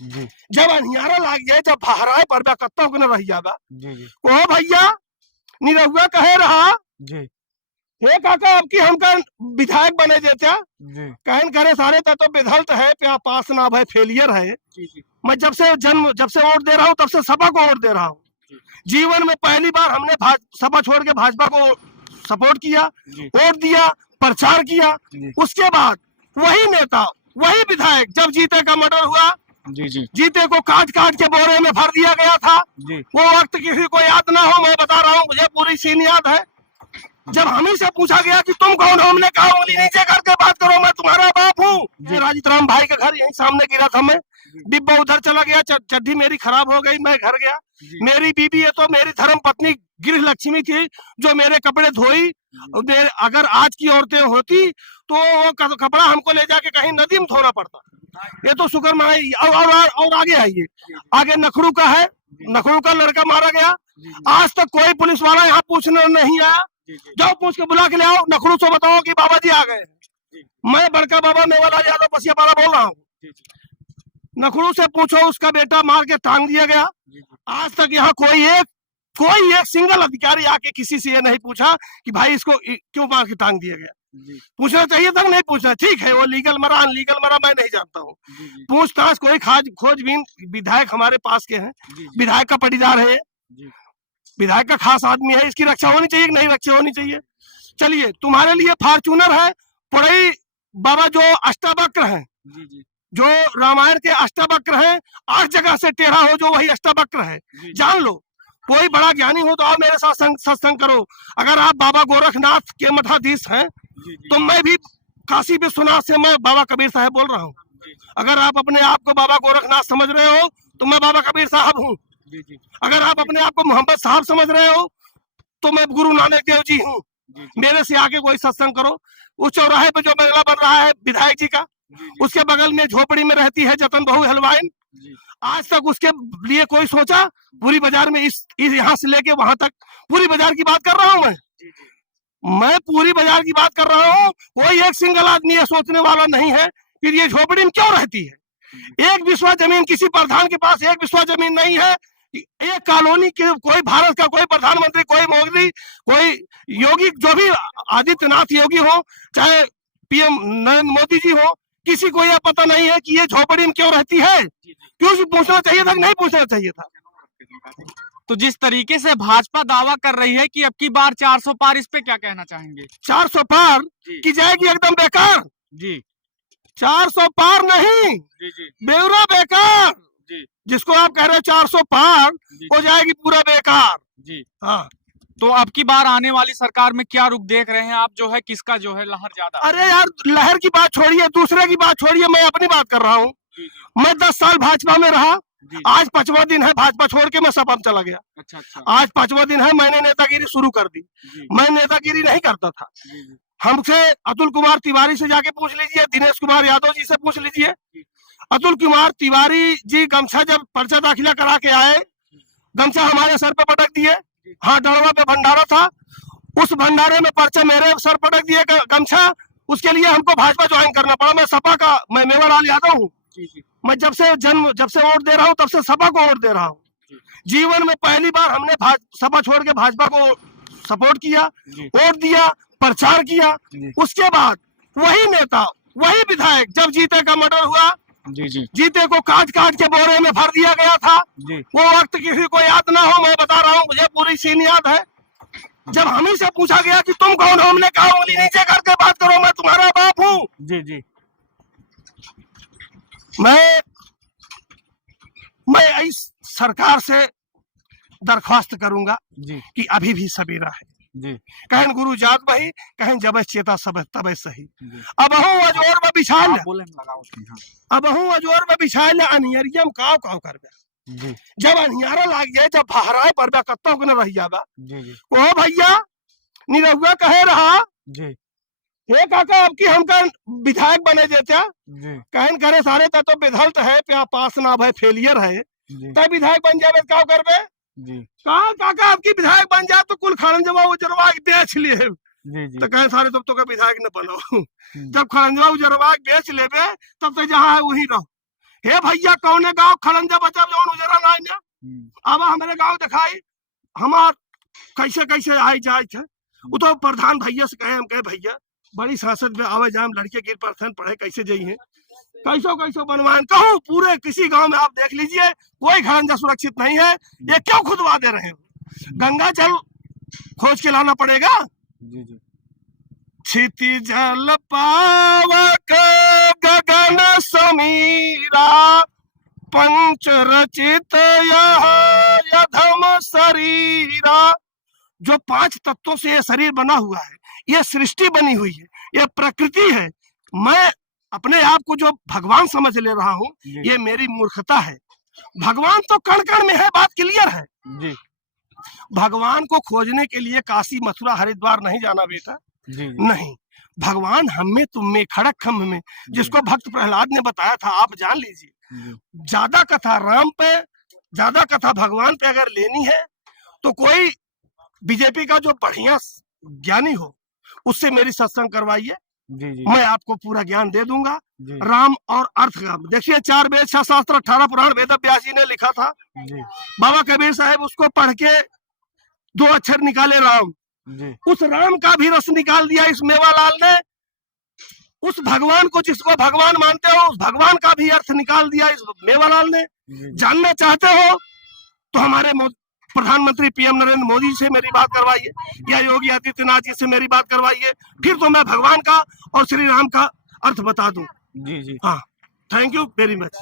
जी जब अनियारा लाग जाए, जब बहराए पर कत्ता के न रह जाबा जी जी को भैया निरहुआ कहे रहा जी हे काका अब की हमका विधायक बने देता जी कहन करे सारे तो बेधल्त है प्या पास ना भाई फेलियर है। जी जी मैं जब से वोट दे रहा हूँ तब से सपा को वोट दे रहा हूँ। जीवन में पहली बार हमने सपा छोड़ के भाजपा को सपोर्ट किया, जी वोट दिया, प्रचार किया। जी उसके बाद वही नेता वही विधायक जब जीते का मर्डर हुआ, जी जी जीते को काट काट के बोरे में भर दिया गया था। जी वो वक्त किसी को याद ना हो, मैं बता रहा हूँ, मुझे पूरी सीन याद है। जब हम ही से पूछा गया कि तुम कौन हो, हमने कहा उंगली नीचे करके बात करो, मैं तुम्हारा बाप हूँ। राजित राम भाई का घर यहीं सामने गिरा था, मैं डिब्बा उधर चला गया, चड्डी मेरी खराब हो गई, मैं घर गया। मेरी बीबी है तो मेरी धर्म पत्नी गृह लक्ष्मी थी जो मेरे कपड़े धोई। अगर आज की औरतें होती तो वो कपड़ा हमको ले जाके कहीं नदी में धोना पड़ता। ये तो शुक्र माने। और आगे आइए, आगे नखड़ू का है, नखड़ू का लड़का मारा गया। आज तक कोई पुलिस वाला यहाँ पूछने नहीं आया। जाओ पूछ के बुला के ले आओ, नखड़ू से बताओ कि बाबा जी आ गए। मैं बड़का बाबा मेवालाल यादव पसियापाड़ा बोल रहा हूँ। नखड़ू से पूछो, उसका बेटा मार के टांग दिया गया। आज तक यहाँ कोई एक सिंगल अधिकारी आके किसी से ये नहीं पूछा कि भाई इसको क्यों मार के टांग दिया गया। पूछना चाहिए था, नहीं पूछना। ठीक है, वो लीगल मरा अनलीगल मरा मैं नहीं जानता हूँ। पूछताछ कोई खोजबीन विधायक हमारे पास के हैं, विधायक का पटीदार है, विधायक का खास आदमी है, इसकी रक्षा होनी चाहिए कि नहीं रक्षा होनी चाहिए। चलिए, तुम्हारे लिए फॉर्चूनर है, पड़ई बाबा जो अष्टावक्र हैं, जो रामायण के अष्टावक्र हैं, 8 जगह से टेढ़ा हो जो वही अष्टावक्र है, जान लो। कोई बड़ा ज्ञानी हो तो आप मेरे साथ सत्संग करो। अगर आप बाबा गोरखनाथ के मठाधीश हैं तो मैं भी काशी विश्वनाथ से मैं बाबा कबीर साहब बोल रहा हूँ। अगर आप अपने आप को बाबा गोरखनाथ समझ रहे हो तो मैं बाबा कबीर साहब हूँ। अगर आप अपने आप को मोहम्मद साहब समझ रहे हो तो मैं गुरु नानक देव जी हूँ। मेरे से आगे कोई सत्संग करो। उस चौराहे पे जो बंगला बन रहा है विधायक जी का, उसके बगल में झोपड़ी में रहती है जतन बहू हलवाइन। आज तक उसके लिए कोई सोचा? पूरी बाजार में इस यहाँ से लेके वहां तक पूरी बाजार की बात कर रहा हूँ मैं पूरी बाजार की बात कर रहा हूँ। कोई एक सिंगल आदमी ये सोचने वाला नहीं है कि ये झोपड़ी में क्यों रहती है। एक बिस्वा जमीन किसी प्रधान के पास एक बिस्वा जमीन नहीं है। एक कॉलोनी के कोई भारत का कोई प्रधानमंत्री, कोई मोदी, कोई योगी, जो भी आदित्यनाथ योगी हो, चाहे पीएम नरेंद्र मोदी जी हो, किसी को यह पता नहीं है कि ये झोपड़ी में क्यों रहती है। क्यों पूछना चाहिए था कि नहीं पूछना चाहिए था। तो जिस तरीके से भाजपा दावा कर रही है कि अब की बार 400 पार, इस पे क्या कहना चाहेंगे? 400 पार की जाएगी एकदम बेकार जी। 400 पार नहीं जी जी बेवरा बेकार जी। जिसको आप कह रहे हो 400 पार हो जाएगी पूरा बेकार जी। हाँ। तो अब की बार आने वाली सरकार में क्या रुख देख रहे हैं आप, जो है किसका जो है लहर ज्यादा? अरे यार, लहर की बात छोड़िए, दूसरे की बात छोड़िए, मैं अपनी बात कर रहा हूँ। मैं 10 साल भाजपा में रहा। आज 5वां दिन है भाजपा छोड़ के मैं सपा में चला गया। अच्छा। आज 5वां दिन है, मैंने नेतागिरी शुरू कर दी। मैं नेतागिरी नहीं करता था। हमसे अतुल कुमार तिवारी से जाके पूछ लीजिए, दिनेश कुमार यादव जी से पूछ लीजिए। अतुल कुमार तिवारी जी गमछा जब पर्चा दाखिला करा के आए, गमछा हमारे सर पे पटक दिए। हाँ, डड़वा पे भंडारा था, उस भंडारे में पर्चा मेरे सर पटक दिए गमछा। उसके लिए हमको भाजपा ज्वाइन करना पड़ा। मैं सपा का, मैं मेवालाल यादव हूँ। मैं जब से वोट दे रहा हूँ तब से सपा को वोट दे रहा हूँ। जीवन में पहली बार हमने सपा छोड़ के भाजपा को सपोर्ट किया, वोट दिया, प्रचार किया। उसके बाद वही नेता वही विधायक जब जीते का मर्डर हुआ, जीते को काट काट के बोरे में भर दिया गया था। वो वक्त किसी को याद ना हो, मैं बता रहा हूँ, मुझे पूरी सीन याद है। जब हम ही से पूछा गया कि तुम कौन हो, हमने कहा उंगली नीचे करके बात करो, मैं तुम्हारा बाप हूँ। जी। मैं इस सरकार से दरख्वास्त करूंगा कि अभी भी सबेरा है। कहें गुरु जात बही, कहें जब चेता सब तब सही। अबहू अजोर में बिछाल, अबहू अजोर में बिछाल, अनियरियम काव काव कर गया। जब अनियारा लाग जाए, जब बहराए पर कत्ता के न रह जाबा को भैया निरहुआ कहे रहा हे काका अब की हमका विधायक बने देता कहन करे सारे तो बेधल्त है प्या पास ना भाई फेलियर है। तब विधायक बन जाए क्या करबे? कहा काका अब की विधायक बन जाए तो कुल खड़ंजवा उजरवा बेच लिए। तो कहे सारे तब तो का विधायक न बनो। जब खड़ंजवा उजरवा बेच लेबे तब तो जहाँ है वही रहो। हे भैया कौने गांव खड़ंजा बचा जौन उजरा नहीं ना, अब हमारे गांव दिखाई हमार कैसे कैसे आए जाए थे। वो तो प्रधान भैया से कहे, हम कहे भैया बड़ी सांसद में आवे जाए लड़के गिर पर पढ़े कैसे जाइए, कैसो कैसो बनवान कहूँ पूरे किसी गांव में आप देख लीजिए कोई खड़ंजा सुरक्षित नहीं है। ये क्यों खुदवा दे रहे हो? गंगा जल खोज के लाना पड़ेगा। जी जी क्षिति जल पावक गगन समीरा, पंच रचित यह यधम शरीरा। जो 5 तत्वों से ये शरीर बना हुआ है, ये सृष्टि बनी हुई है, ये प्रकृति है। मैं अपने आप को जो भगवान समझ ले रहा हूँ, ये मेरी मूर्खता है। भगवान तो कण कण में है, बात क्लियर है जी। भगवान को खोजने के लिए काशी मथुरा हरिद्वार नहीं जाना बेटा, जी नहीं। भगवान हम में तुम में खड़क खम्भ में, जिसको भक्त प्रहलाद ने बताया था, आप जान लीजिए। ज्यादा कथा राम पे, ज्यादा कथा भगवान पे अगर लेनी है तो कोई बीजेपी का जो बढ़िया ज्ञानी हो उससे मेरी सत्संग करवाइए। मैं आपको पूरा ज्ञान दे दूंगा। राम और अर्थ का देखिए, 4 वेद 6 शास्त्र 18 पुराण वेद व्यास जी ने लिखा था। बाबा कबीर साहब उसको पढ़ के 2 अक्षर निकाले राम, उस राम का भी रस निकाल दिया इस मेवालाल ने। उस भगवान को जिसको भगवान मानते हो, उस भगवान का भी अर्थ निकाल दिया इस मेवालाल ने। जानना चाहते हो तो हमारे प्रधानमंत्री पीएम नरेंद्र मोदी से मेरी बात करवाइए, या योगी आदित्यनाथ जी से मेरी बात करवाइए, फिर तो मैं भगवान का और श्री राम का अर्थ बता दूं। जी जी हाँ, थैंक यू वेरी मच।